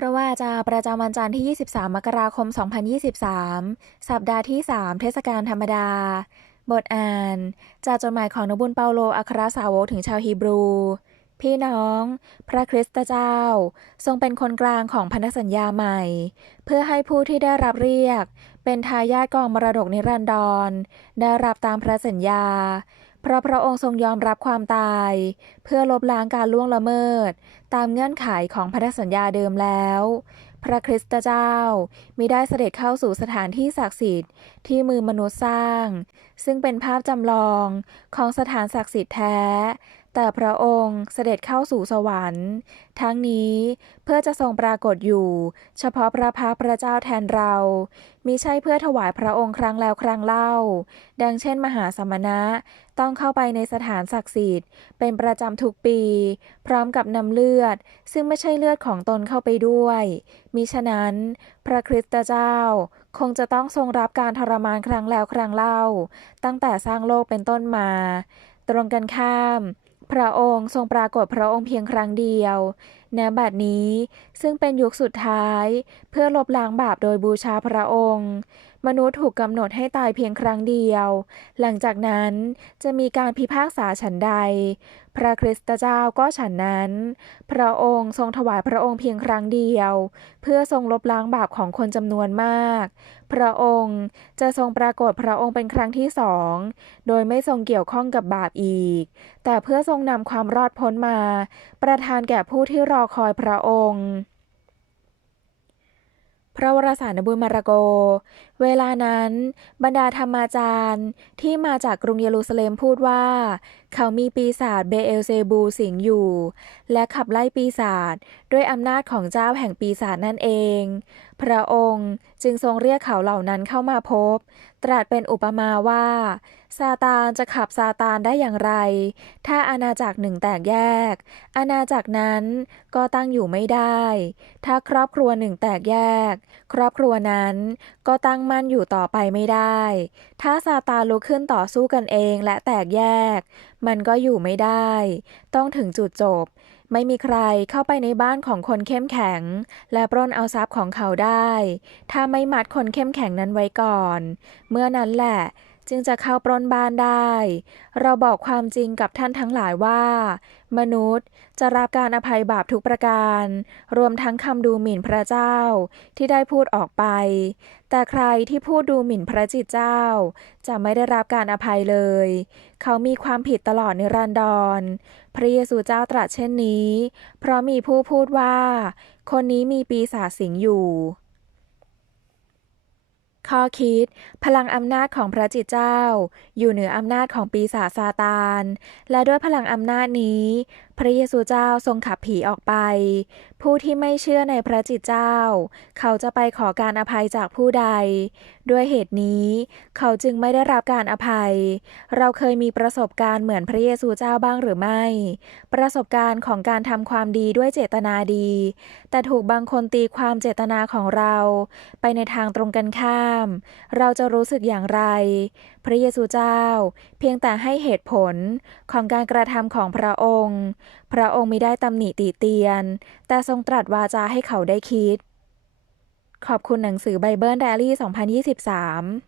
พราะว่าจาประจำวันจันทร์ที่ 23 มกราคม 2023 สัปดาห์ที่ 3 เทศกาลธรรมดา บทอ่าน จากจดหมายของนบุญเปาโลอัครสาวกถึงชาวฮีบรู พี่น้อง พระคริสต์เจ้า ทรงเป็นคนกลางของพันธสัญญาใหม่ เพื่อให้ผู้ที่ได้รับเรียก เป็นทายาทกองมรดกนิรันดร ได้รับตามพระสัญญา ราะพระองค์ทรงยอมรับความตาย เพื่อลบล้างการล่วงละเมิด ตามเงื่อนไขของพันธสัญญาเดิมแล้ว พระคริสต์เจ้ามิได้เสด็จเข้าสู่สถานที่ศักดิ์สิทธิ์ที่มือมนุษย์สร้าง ซึ่งเป็นภาพจำลองของสถานศักดิ์สิทธิ์แท้ แต่พระองค์เสด็จเข้าสู่สวรรค์ ทั้งนี้เพื่อจะทรงปรากฏอยู่ เฉพาะพระพักพระเจ้าแทนเรามิใช่เพื่อถวายพระองค์ครั้งแล้วครั้งเล่า ดังเช่นมหาสมณะต้องเข้าไปในสถานศักดิ์สิทธิ์ เป็นประจำทุกปี พร้อมกับนำเลือด ซึ่งไม่ใช่เลือดของตนเข้าไปด้วยมิฉะนั้น พระคริสตเจ้า คงจะต้องทรงรับการทรมานครั้งแล้วครั้งเล่า ตั้งแต่สร้างโลกเป็นต้นมา ตรงกันข้าม พระองค์ทรงปรากฏพระองค์เพียงครั้งเดียวณบัดนี้ซึ่งเป็นยุคสุดท้าย เพื่อลบล้างบาปโดยบูชาพระองค์มนุษย์ถูกกำหนดให้ตายเพียงครั้งเดียว หลังจากนั้นจะมีการพิพากษาฉันใด พระคริสตเจ้าก็ฉันนั้น พระองค์ทรงถวายพระองค์เพียงครั้งเดียว เพื่อทรงลบล้างบาปของคนจำนวนมาก พระองค์จะทรงปรากฏพระองค์เป็นครั้งที่สอง โดยไม่ทรงเกี่ยวข้องกับบาปอีก แต่เพื่อทรงนำความรอดพ้นมา ประทานแก่ผู้ที่รอคอยพระองค์ พระวรสารนบุญมารโก เวลานั้นบรรดาธรรมาจารย์ที่มาจากกรุงเยรูซาเล็มพูดว่า เขามีปีศาจเบเอลเซบูสิงอยู่ และขับไล่ปีศาจด้วยอำนาจของเจ้าแห่งปีศาจนั่นเอง พระองค์จึงทรงเรียกเขาเหล่านั้นเข้ามาพบ ตรัสเป็นอุปมาว่า ซาตานจะขับซาตานได้อย่างไร ถ้าอาณาจักรหนึ่งแตกแยก อาณาจักรนั้นก็ตั้งอยู่ไม่ได้ ถ้าครอบครัวหนึ่งแตกแยก ครอบครัวนั้นก็ตั้งมั่นอยู่ต่อไปไม่ได้ ถ้าซาตานลุกขึ้นต่อสู้กันเองและแตกแยก มันก็อยู่ไม่ได้ ต้องถึงจุดจบ ไม่มีใครเข้าไปในบ้านของคนเข้มแข็ง และปล้นเอาทรัพย์ของเขาได้ ถ้าไม่มัดคนเข้มแข็งนั้นไว้ก่อน เมื่อนั้นแหละ จึงจะเข้าปล้นบ้านได้ เราบอกความจริงกับท่านทั้งหลายว่า มนุษย์จะรับการอภัยบาปทุกประการ รวมทั้งคำดูหมิ่นพระเจ้าที่ได้พูดออกไป แต่ใครที่พูดดูหมิ่นพระจิตเจ้า จะไม่ได้รับการอภัยเลย เขามีความผิดตลอดนิรันดร พระเยซูเจ้าตรัสเช่นนี้ เพราะมีผู้พูดว่า คนนี้มีปีศาจสิงอยู่ ข้อคิด พลังอำนาจของพระจิตเจ้า อยู่เหนืออำนาจของปีศาจซาตาน และด้วยพลังอำนาจนี้ พระเยซูเจ้าทรงขับผีออกไปผู้ที่ไม่เชื่อในพระจิตเจ้า เขาจะไปขอการอภัยจากผู้ใด ด้วยเหตุนี้ เขาจึงไม่ได้รับการอภัย เราเคยมีประสบการณ์เหมือนพระเยซูเจ้าบ้างหรือไม่ ประสบการณ์ของการทำความดีด้วยเจตนาดี แต่ถูกบางคนตีความเจตนาของเรา ไปในทางตรงกันข้าม เราจะรู้สึกอย่างไร พระเยซูเจ้า เพียงแต่ให้เหตุผลของการกระทำของพระองค์ พระองค์มิได้ตำหนิติเตียน แต่ทรงตรัสวาจาให้เขาได้คิด ขอบคุณหนังสือไบเบิลไดอารี่ 2023